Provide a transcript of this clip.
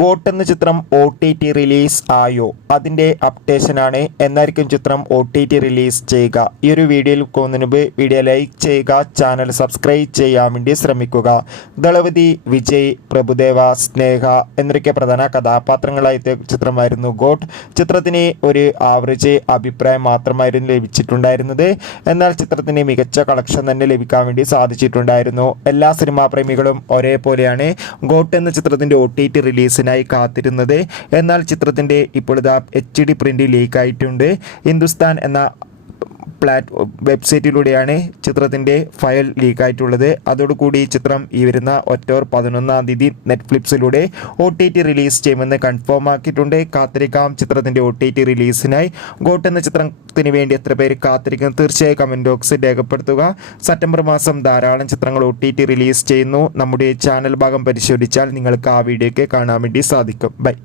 Got എന്ന ചിത്രം OTT release ആയോ? അതിൻ്റെ അപ്ഡേഷനാണ്. എന്നായിരിക്കും ചിത്രം OTT റിലീസ് ചെയ്യുക? ഈ ഒരു വീഡിയോയിൽ പോകുന്നതിന് മുമ്പ് വീഡിയോ ലൈക്ക് ചെയ്യുക, ചാനൽ സബ്സ്ക്രൈബ് ചെയ്യാൻ വേണ്ടി ശ്രമിക്കുക. ദളപതി, വിജയ്, പ്രഭുദേവ, സ്നേഹ എന്നൊക്കെ പ്രധാന കഥാപാത്രങ്ങളായ ചിത്രമായിരുന്നു ഗോട്ട്. ചിത്രത്തിന് ഒരു ആവറേജ് അഭിപ്രായം മാത്രമായിരുന്നു ലഭിച്ചിട്ടുണ്ടായിരുന്നത്. എന്നാൽ ചിത്രത്തിന് മികച്ച കളക്ഷൻ തന്നെ ലഭിക്കാൻ വേണ്ടി സാധിച്ചിട്ടുണ്ടായിരുന്നു. എല്ലാ സിനിമാ പ്രേമികളും ഒരേപോലെയാണ് ഗോട്ട് എന്ന ചിത്രത്തിൻ്റെ OTT റിലീസിനായി കാത്തിരുന്നത്. എന്നാൽ ചിത്രത്തിൻ്റെ ഇപ്പോഴത്തെ HD പ്രിന്റ് ലീക്ക് ആയിട്ടുണ്ട്. ഹിന്ദുസ്ഥാൻ എന്ന വെബ്സൈറ്റിലൂടെയാണ് ചിത്രത്തിൻ്റെ ഫയൽ ലീക്കായിട്ടുള്ളത്. അതോടുകൂടി ചിത്രം ഈ വരുന്ന ഒക്ടോബർ 11 തീയതി നെറ്റ്ഫ്ലിക്സിലൂടെ OTT റിലീസ് ചെയ്യുമെന്ന് കൺഫേം ആക്കിയിട്ടുണ്ട്. കാത്തിരിക്കാം ചിത്രത്തിൻ്റെ OTT റിലീസിനായി. ഗോട്ട് എന്ന ചിത്രത്തിന് വേണ്ടി എത്ര പേര് കാത്തിരിക്കുന്നു? തീർച്ചയായും കമൻറ്റ് ബോക്സിൽ രേഖപ്പെടുത്തുക. സെപ്റ്റംബർ മാസം ധാരാളം ചിത്രങ്ങൾ OTT റിലീസ് ചെയ്യുന്നു. നമ്മുടെ ചാനൽ ഭാഗം പരിശോധിച്ചാൽ നിങ്ങൾക്ക് ആ വീഡിയോയ്ക്ക് കാണാൻ വേണ്ടി സാധിക്കും. ബൈ.